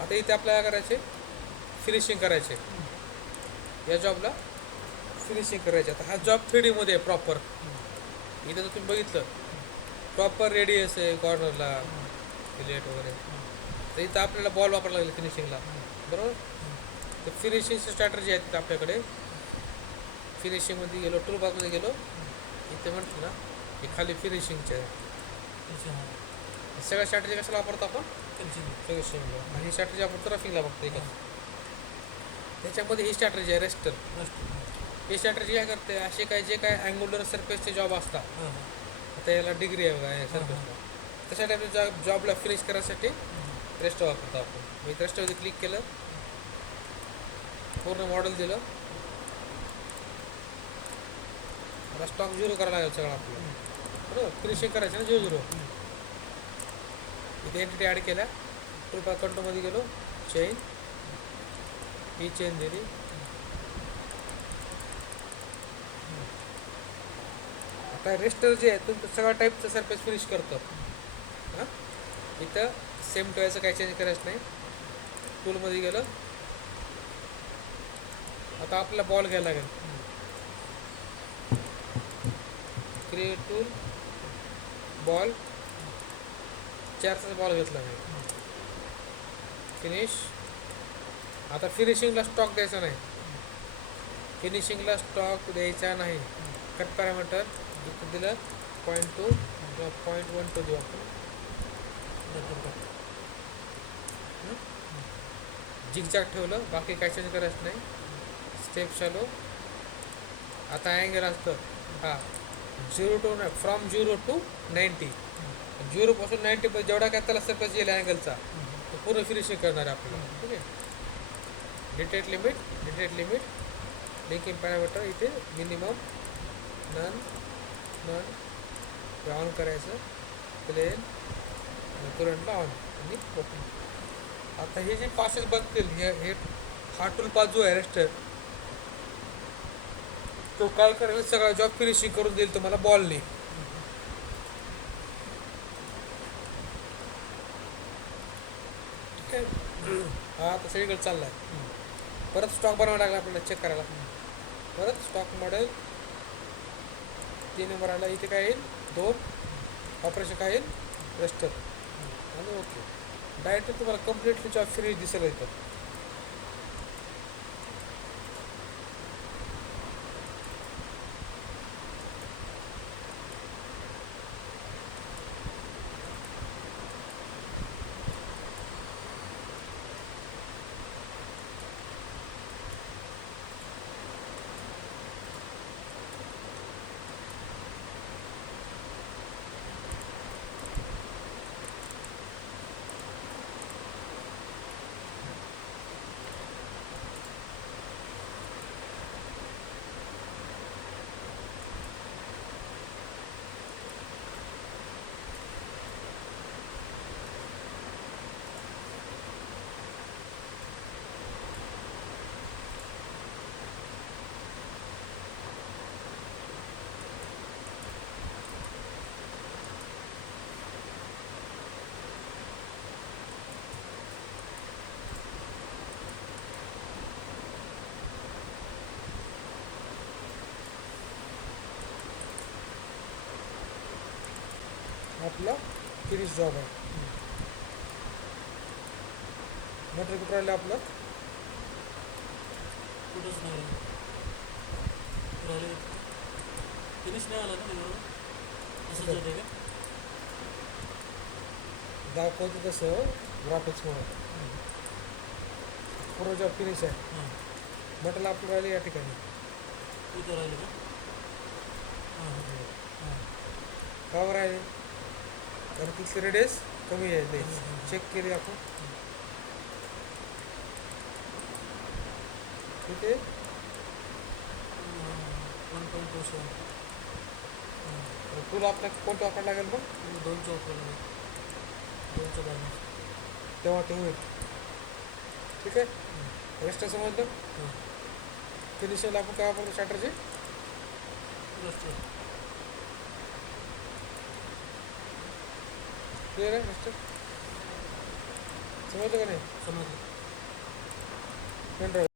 आता इथे आपल्याला करायचे फिनिशिंग करायचे, या जॉबला फिनिशिंग करायचे. आता हा जॉब 3D मध्ये आहे प्रॉपर. इथं जर तुम्ही बघितलं प्रॉपर रेडियस आहे कॉर्नरला, फिलेट वगैरे. तर इथं आपल्याला बॉल वापरायला लागेल फिनिशिंगला, बरोबर. तर फिनिशिंगची स्ट्रॅटर्जी आहे तिथं आपल्याकडे. फिनिशिंगमध्ये गेलो, टूलबारमध्ये गेलो, इथे म्हटलं ना हे खाली फिनिशिंगचे आहे. सगळ्या स्ट्रॅटर्जी कशाला वापरतो आपण? फिनिशिंगला. आणि ही स्ट्रॅटर्जी आपण रफिंगला बघतो एकच. त्याच्यामध्ये ही स्ट्रॅटर्जी आहे रेस्टर. ही स्ट्रॅटर्जी काय करते, असे काय जे काय अँग्युलर सरफेसचे जॉब असतात, आता याला डिग्री आहे बघा सरफेसला, तशा टाईपच्या जॉबला फिनिश करायसाठी रेस्टर वापरतो आपण. मी रेस्टरमध्ये क्लिक केलं, पूर्ण मॉडेल दिलं. आता स्टॉक 0 करायला लागेल सगळं आपल्याला, बरोबर. फिनिशिंग करायचं ना 0 इथे एंटिटी ॲड केल्या, टूलबार कंट्रोलमध्ये गेलो, चेन, ही चेन दिली. आता रेस्टर जे आहे तुमचं सगळ्या टाईपचं सरफेस फिनिश करतं. हां, इथं सेम ठेवायचं, काही चेंज करायचं नाही. टूलमध्ये गेलं, आता आपल्याला बॉल घ्यायला लागेल. क्रिएट टूल, बॉल, 4चा बॉल घेतला नाही. फिनिश. आता फिनिशिंगला स्टॉक द्यायचा नाही, फिनिशिंगला स्टॉक द्यायचा नाही. कट पॅरामीटर जिथं दिलं 0.2 किंवा 0.12 देऊ आपण. जिगजॅग ठेवलं, बाकी काय चेंज करायचं नाही. Step shallow. आता अँगल असतं हा 0 to फ्रॉम 0 to 90. 0पासून 90 जेवढा काय त्याला सरफेस येईल अँगलचा, तो पूर्ण फिनिशिंग करणार आहे आपल्याला. ठीक आहे. डिटेट लिमिट, लिंकिंग पॅरामीटर इथे मिनिमम, नन हे ऑन करायचं, प्लेन करंटला ऑन आणि ओके. आता हे जे पासेस बघतील हे हा टूल पास जो आहे रेस्टर, तो काय करेल, सगळा जॉब फिनिशिंग करून देईल तुम्हाला बॉलने. ठीक आहे. हा आता सगळीकडे चालला आहे. परत स्टॉक बनवावा लागला आपल्याला चेक करायला. परत स्टॉक मॉडेल 3 नंबर आला. इथे काय येईल 2 ऑपरेशन काय येईल रेस्टर आणि ओके. डायरेक्ट तुम्हाला कम्प्लिटली जॉब फिनिश दिसेल इथं. आपला फिनिश जॉब आहे. मटेरियल कुठं राहिलं आपलं, कुठंच नाही राहिले. फिनिश नाही आला ना असं जाते का दाखवतो तसं ग्राफिक्समुळे पूर्ण जॉब फिनिश आहे. मटेरियल आपलं राहिले या ठिकाणी. इथं राहिले का कावर आहे कारण तिथली रेडियस कमी आहे. नाही चेक केली आपण तिथे 1.27. टूल आपल्याला कोणतं वापरायला लागेल मग 2चं वापरलं, 2चं बॅलन्स तेव्हा ते होईल. ठीक आहे. रेस्ट समजलं. फिनिशिंगला आपण काय वापरतो स्ट्रॅटर्जी रस्ते. क्लिअर आहे रेस्ट. समजलं का नाही समजलं पेनड्राईव्ह